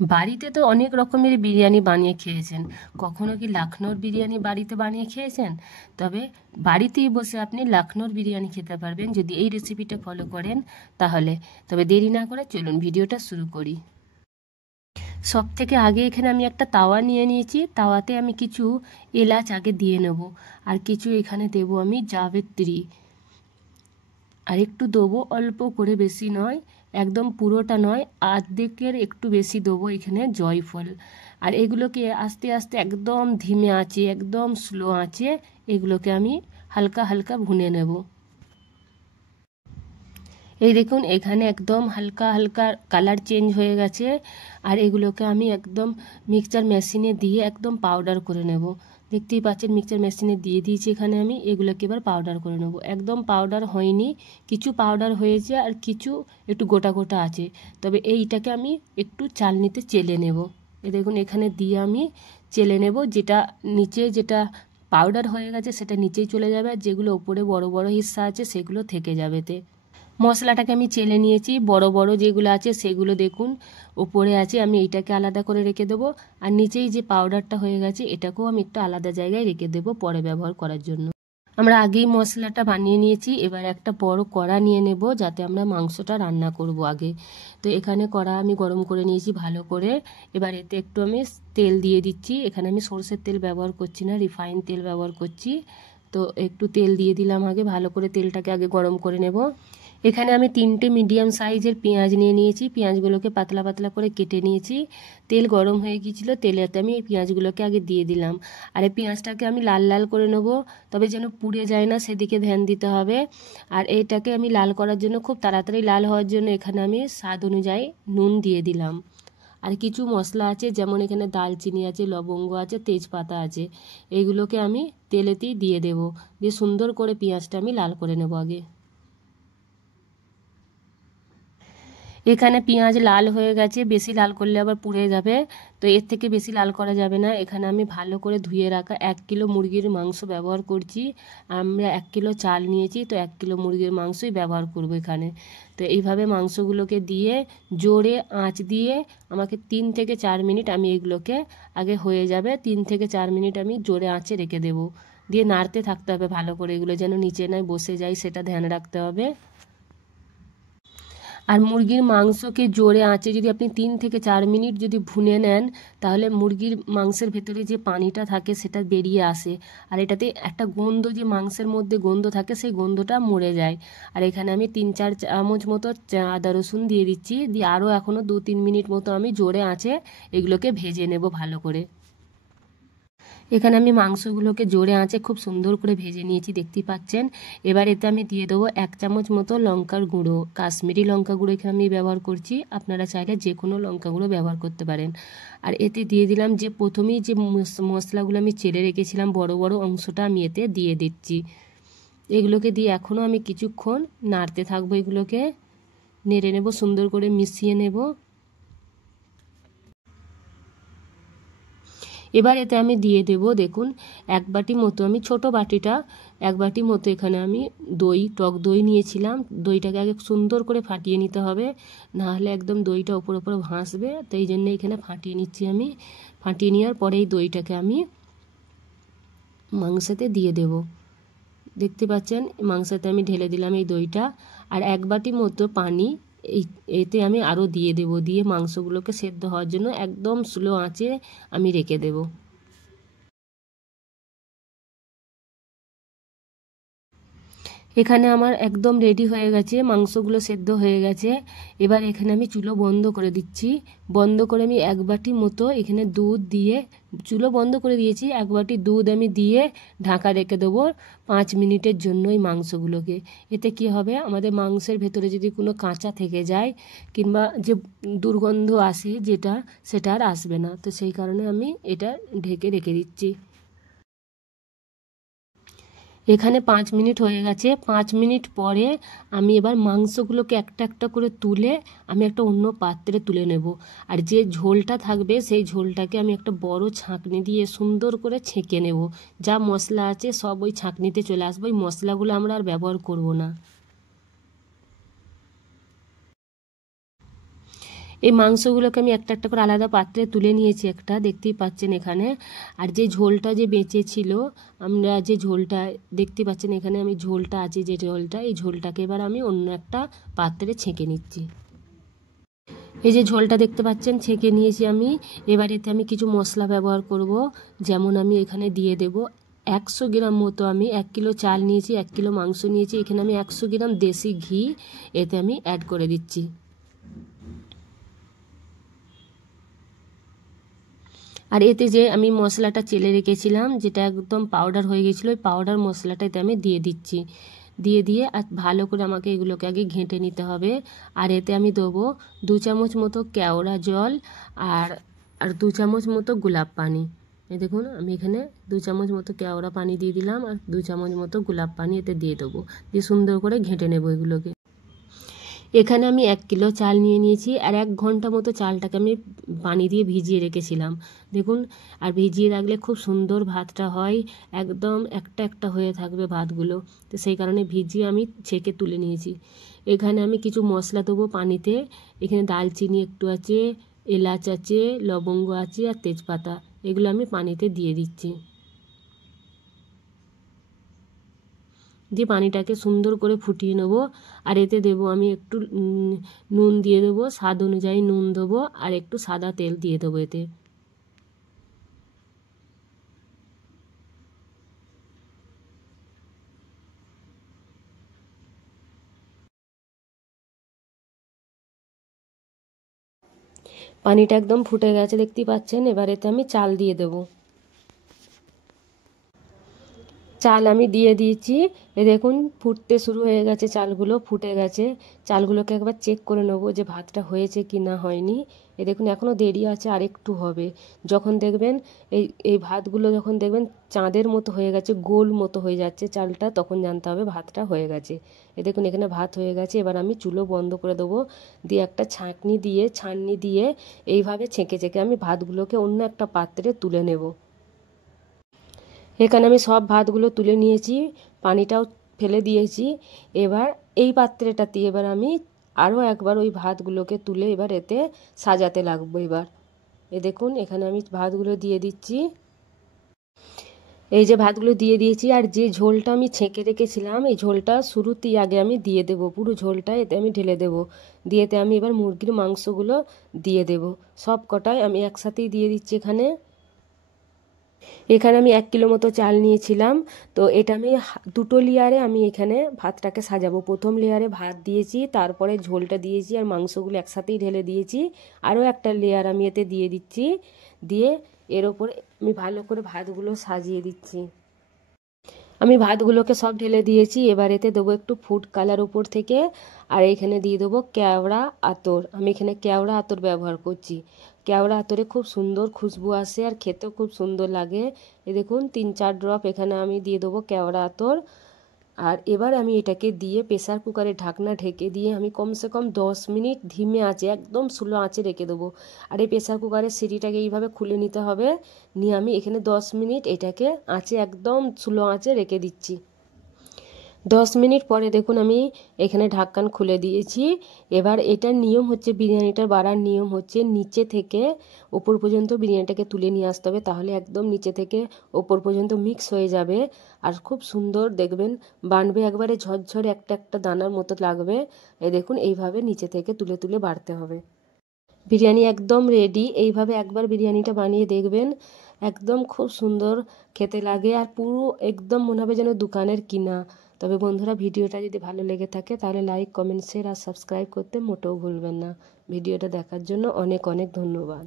বাড়িতে তো অনেক রকমের বিরিয়ানি বানিয়ে খেয়েছেন। কখনো কি লখনৌর বিরিয়ানি বাড়িতে বানিয়ে খেয়েছেন? তবে বাড়িতেই বসে আপনি লখনৌর বিরিয়ানি খেতে পারবেন যদি এই রেসিপিটা ফলো করেন তাহলে। তবে দেরি না করে চলুন ভিডিওটা শুরু করি। সব থেকে আগে এখানে আমি একটা তাওয়া নিয়ে নিয়েছি। তাওয়াতে আমি কিছু এলাচ আগে দিয়ে নেব, আর কিছু এখানে দেব আমি জাবিত্রী, আর একটু দেবো অল্প করে, বেশি নয়, একদম পুরোটা নয়, আর্ধেকের একটু বেশি দেবো এখানে জয়ফল। আর এগুলোকে আস্তে আস্তে একদম ধিমে আঁচে, একদম স্লো আঁচে এগুলোকে আমি হালকা হালকা ভুনে নেব। এই দেখুন এখানে একদম হালকা হালকা কালার চেঞ্জ হয়ে গেছে। আর এগুলোকে আমি একদম মিক্সচার মেশিনে দিয়ে একদম পাউডার করে নেব। দেখতেই পাচ্ছেন মিক্সচার মেশিনে দিয়ে দিয়েছি এখানে আমি। এগুলোকে এবার পাউডার করে নেব। একদম পাউডার হয়নি, কিছু পাউডার হয়েছে আর কিছু একটু গোটা গোটা আছে। তবে এইটাকে আমি একটু চালনিতে চেলে নেব। এ দেখুন এখানে দিয়ে আমি চেলে নেব। যেটা নিচে যেটা পাউডার হয়ে গেছে সেটা নিচেই চলে যাবে, আর যেগুলো ওপরে বড় বড় হিস্সা আছে সেগুলো থেকে যাবেতে। মশলাটাকে আমি চেলে নিয়েছি, বড় বড় যেগুলো আছে সেগুলো দেখুন ওপরে আছে, আমি এইটাকে আলাদা করে রেখে দেবো। আর নিচেই যে পাউডারটা হয়ে গেছে এটাকেও আমি একটু আলাদা জায়গায় রেখে দেবো পরে ব্যবহার করার জন্য। আমরা আগেই মশলাটা বানিয়ে নিয়েছি। এবার একটা বড় কড়া নিয়ে নেব যাতে আমরা মাংসটা রান্না করব আগে। তো এখানে কড়া আমি গরম করে নিয়েছি ভালো করে। এবার এতে একটু আমি তেল দিয়ে দিচ্ছি। এখানে আমি সরষের তেল ব্যবহার করছি না, রিফাইন তেল ব্যবহার করছি। তো একটু তেল দিয়ে দিলাম আগে, ভালো করে তেলটাকে আগে গরম করে নেব। এখানে আমি 3টে মিডিয়াম সাইজের পেঁয়াজ নিয়ে নিয়েছি। পেঁয়াজগুলোকে পাতলা পাতলা করে কেটে নিয়েছি। তেল গরম হয়ে গিয়েছিলো, তেলেতে আমি এই পেঁয়াজগুলোকে আগে দিয়ে দিলাম। আর এই পেঁয়াজটাকে আমি লাল লাল করে নেব, তবে যেন পুড়ে যায় না সেদিকে ধ্যান দিতে হবে। আর এইটাকে আমি লাল করার জন্য, খুব তাড়াতাড়ি লাল হওয়ার জন্য এখানে আমি স্বাদ অনুযায়ী নুন দিয়ে দিলাম। আর কিছু মশলা আছে, যেমন এখানে দালচিনি আছে, লবঙ্গ আছে, তেজপাতা আছে, এইগুলোকে আমি তেলেতেই দিয়ে দেব। দিয়ে সুন্দর করে পেঁয়াজটা আমি লাল করে নেব আগে। এখানে পেঁয়াজ লাল হয়ে গেছে, বেশি লাল করলে আবার পুড়ে যাবে, তো এর থেকে বেশি লাল করা যাবে না। এখানে আমি ভালো করে ধুয়ে রাখা 1 কিলো মুরগির মাংস ব্যবহার করছি। আমরা 1 কিলো চাল নিয়েছি, তো 1 কিলো মুরগির মাংসই ব্যবহার করব এখানে। তো এইভাবে মাংসগুলোকে দিয়ে জোরে আঁচ দিয়ে আমাকে 3 থেকে 4 মিনিট আমি এগুলোকে আগে হয়ে যাবে, 3 থেকে 4 মিনিট আমি জোরে আঁচে রেখে দেবো। দিয়ে নাড়তে থাকতে হবে ভালো করে, এগুলো যেন নিচে নয় বসে যায় সেটা ধ্যান রাখতে হবে। আর মুরগির মাংসকে জোরে আঁচে যদি আপনি 3 থেকে 4 মিনিট যদি ভুনে নেন, তাহলে মুরগির মাংসের ভেতরে যে পানিটা থাকে সেটা বেরিয়ে আসে। আর এটাতে একটা গন্ধ, যে মাংসের মধ্যে গন্ধ থাকে সেই গন্ধটা মরে যায়। আর এখানে আমি 3-4 চামচ মতো আদা রসুন দিয়ে দিচ্ছি। দিয়ে আরও এখনও 2-3 মিনিট মতো আমি জোরে আঁচে এগুলোকে ভেজে নেব ভালো করে। এখানে আমি মাংসগুলোকে জোরে আঁচে খুব সুন্দর করে ভেজে নিয়েছি, দেখতেই পাচ্ছেন। এবার এতে আমি দিয়ে দেবো 1 চামচ মতো লঙ্কার গুঁড়ো, কাশ্মীরি লঙ্কা গুঁড়ো এখানে আমি ব্যবহার করছি। আপনারা চাইলে যে কোনো লঙ্কা গুঁড়ো ব্যবহার করতে পারেন। আর এতে দিয়ে দিলাম যে প্রথমেই যে মশলাগুলো আমি চেলে রেখেছিলাম, বড় বড় অংশটা আমি এতে দিয়ে দিচ্ছি। এগুলোকে দিয়ে এখনও আমি কিছুক্ষণ নাড়তে থাকবো, এগুলোকে নেড়ে নেব, সুন্দর করে মিশিয়ে নেব। এবার এতে আমি দিয়ে দেব, দেখুন 1 বাটি মতো, আমি ছোট বাটিটা 1 বাটি মতো এখানে আমি দই, টক দই নিয়েছিলাম। দইটাকে আগে সুন্দর করে ফাটিয়ে নিতে হবে, নাহলে একদম দইটা ওপর ওপর ভাসবে। তো এই জন্য এখানে ফাটিয়ে নিচ্ছি আমি। ফাটিয়ে নেওয়ার পরে এই দইটাকে আমি মাংসতে দিয়ে দেব। দেখতে পাচ্ছেন মাংসতে আমি ঢেলে দিলাম এই দইটা। আর 1 বাটি মতো পানি এতে আমি আরও দিয়ে দেব। দিয়ে মাংসগুলোকে সেদ্ধ হওয়ার জন্য একদম স্লো আঁচে আমি রেখে দেব। এখানে আমার একদম রেডি হয়ে গেছে, মাংসগুলো সেদ্ধ হয়ে গেছে। এবার এখানে আমি চুলো বন্ধ করে দিচ্ছি। বন্ধ করে আমি 1 বাটি মতো এখানে দুধ দিয়ে, চুলো বন্ধ করে দিয়েছি, 1 বাটি দুধ আমি দিয়ে ঢাকা রেখে দেবো 5 মিনিটের জন্য এই মাংসগুলোকে। এতে কি হবে, আমাদের মাংসের ভেতরে যদি কোনো কাঁচা থেকে যায় কিংবা যে দুর্গন্ধ আসে যেটা, সেটা আর আসবে না। তো সেই কারণে আমি এটা ঢেকে রেখে দিচ্ছি। এখানে 5 মিনিট হয়ে গেছে। 5 মিনিট পরে আমি এবার মাংসগুলোকে একটা একটা করে তুলে আমি একটা অন্য পাত্রে তুলে নেব। আর যে ঝোলটা থাকবে সেই ঝোলটাকে আমি একটা বড় ছাঁকনি দিয়ে সুন্দর করে ছেঁকে নেব। যা মশলা আছে সব ওই ছাঁকনিতে চলে আসবে, ওই মশলাগুলো আমরা আর ব্যবহার করব না। এই মাংসগুলোকে আমি একটা একটা করে আলাদা পাত্রে তুলে নিয়েছি, একটা দেখতেই পাচ্ছেন এখানে। আর যে ঝোলটা যে বেঁচে ছিল, আমরা যে ঝোলটা দেখতে পাচ্ছেন এখানে, আমি ঝোলটা আছে যে ঝোলটা, এই ঝোলটাকে এবার আমি অন্য একটা পাত্রে ছেঁকে নিচ্ছি। এই যে ঝোলটা দেখতে পাচ্ছেন ছেঁকে নিয়েছি আমি। এবার এতে আমি কিছু মশলা ব্যবহার করব, যেমন আমি এখানে দিয়ে দেব 100 গ্রাম মতো, আমি 1 কিলো চাল নিয়েছি, 1 কিলো মাংস নিয়েছি, এখানে আমি 100 গ্রাম দেশি ঘি এতে আমি অ্যাড করে দিচ্ছি। আর এতে যে আমি মশলাটা চেলে রেখেছিলাম, যেটা একদম পাউডার হয়ে গেছিলো, ওই পাউডার মশলাটা এতে আমি দিয়ে দিচ্ছি। দিয়ে আর ভালো করে আমাকে এগুলোকে আগে ঘেঁটে নিতে হবে। আর এতে আমি দেবো 2 চামচ মতো কেওড়া জল আর আর 2 চামচ মতো গোলাপ পানি। এই দেখুন আমি এখানে 2 চামচ মতো কেওড়া পানি দিয়ে দিলাম আর 2 চামচ মতো গোলাপ পানি এতে দিয়ে দেবো, দিয়ে সুন্দর করে ঘেঁটে নেবো এগুলোকে। এখানে আমি 1 কিলো চাল নিয়ে নিয়েছি আর 1 ঘন্টা মতো চালটাকে আমি পানি দিয়ে ভিজিয়ে রেখেছিলাম। দেখুন, আর ভিজিয়ে রাখলে খুব সুন্দর ভাতটা হয়, একদম একটা একটা হয়ে থাকবে ভাতগুলো। তো সেই কারণে ভিজিয়ে আমি ছেঁকে তুলে নিয়েছি। এখানে আমি কিছু মশলা দেবো পানিতে। এখানে দালচিনি একটু আছে, এলাচ আছে, লবঙ্গ আছে আর তেজপাতা, এগুলো আমি পানিতে দিয়ে দিচ্ছি। দিয়ে পানিটাকে সুন্দর করে ফুটিয়ে নেব। আর এতে দেবো আমি একটু নুন দিয়ে দেবো, স্বাদ অনুযায়ী নুন দেবো আর একটু সাদা তেল দিয়ে দেবো এতে। পানিটা একদম ফুটে গেছে দেখতেই পাচ্ছেন। এবার এতে আমি চাল দিয়ে দেবো। চাল আমি দিয়ে দিয়েছি। এ দেখুন ফুটতে শুরু হয়ে গেছে, চালগুলো ফুটে গেছে। চালগুলোকে একবার চেক করে নেবো যে ভাতটা হয়েছে কি না হয়নি। এ দেখুন এখনও দেরি আছে, আর একটু হবে। যখন দেখবেন এই এই ভাতগুলো যখন দেখবেন চাঁদের মতো হয়ে গেছে, গোল মতো হয়ে যাচ্ছে চালটা, তখন জানতে হবে ভাতটা হয়ে গেছে। এ দেখুন এখানে ভাত হয়ে গেছে। এবার আমি চুলো বন্ধ করে দেবো, দিয়ে একটা ছাঁকনি দিয়ে এইভাবে ছেঁকে ছেঁকে আমি ভাতগুলোকে অন্য একটা পাত্রে তুলে নেব। এখানে আমি সব ভাতগুলো তুলে নিয়েছি, পানিটাও ফেলে দিয়েছি। এবার এই পাত্রটাতে এবার আমি আরও একবার ওই ভাতগুলোকে তুলে এবার এতে সাজাতে লাগবো। এবার এ দেখুন এখানে আমি ভাতগুলো দিয়ে দিচ্ছি। এই যে ভাতগুলো দিয়ে দিয়েছি, আর যে ঝোলটা আমি ছেঁকে রেখেছিলাম এই ঝোলটা শুরুতেই আগে আমি দিয়ে দেবো, পুরো ঝোলটা এতে আমি ঢেলে দেবো। দিয়েতে আমি এবার মুরগির মাংসগুলো দিয়ে দেবো, সব কটাই আমি একসাথেই দিয়ে দিচ্ছি। এখানে আমি 1 কিলো মতো চাল নিয়েছিলাম। তো এটা আমি দুটো লেয়ারে আমি এখানে ভাতটাকে সাজাবো। প্রথম লেয়ারে ভাত দিয়েছি, তারপরে ঝোলটা দিয়েছি আর মাংসগুলো একসাথেই ঢেলে দিয়েছি। আরও একটা লেয়ার আমি এতে দিয়ে দিচ্ছি, দিয়ে এর ওপরে আমি ভালো করে ভাতগুলো সাজিয়ে দিচ্ছি। আমি ভাতগুলোকে সব ঢেলে দিয়েছি। এবার এতে দেবো একটু ফুড কালার উপর থেকে, আর এখানে দিয়ে দেবো কেওড়া আতর। আমি এখানে কেওড়া আতর ব্যবহার করছি। কেওড়া আতরে খুব সুন্দর খুশবু আসে আর খেতেও খুব সুন্দর লাগে। এই দেখুন 3-4 ড্রপ এখানে আমি দিয়ে দেবো কেওড়া আতর। আর এবার আমি এটাকে দিয়ে প্রেসার কুকারে ঢাকনা ঢেকে দিয়ে আমি কমসে কম 10 মিনিট ধিমে আঁচে, একদম স্লো আঁচে রেখে দেবো। আর এই প্রেসার কুকারের সিটিটাকে এইভাবে খুলে নিতে হবে, নিয়ে আমি এখানে 10 মিনিট এটাকে আঁচে একদম স্লো আঁচে রেখে দিচ্ছি। 10 মিনিট পরে দেখুন আমি এখানে ঢাকনা খুলে দিয়েছি। এবার এটার নিয়ম হচ্ছে, বিরিয়ানিটার বাড়ার নিয়ম হচ্ছে নিচে থেকে ওপর পর্যন্ত বিরিয়ানিটাকে তুলে নিয়ে আসতে হবে, তাহলে একদম নিচে থেকে ওপর পর্যন্ত মিক্স হয়ে যাবে আর খুব সুন্দর দেখবেন বানবে, একবারে ঝরঝরে একটা একটা দানার মতো লাগবে। এই দেখুন এইভাবে নিচে থেকে তুলে তুলে বাড়তে হবে। বিরিয়ানি একদম রেডি। এইভাবে একবার বিরিয়ানিটা বানিয়ে দেখবেন, একদম খুব সুন্দর খেতে লাগে আর পুরো একদম মনে হবে যেন দোকানের কিনা। তবে বন্ধুরা, ভিডিওটা যদি ভালো লেগে থাকে তাহলে লাইক, কমেন্ট, শেয়ার আর সাবস্ক্রাইব করতে মোটেও ভুলবেন না। ভিডিওটা দেখার জন্য অনেক অনেক ধন্যবাদ।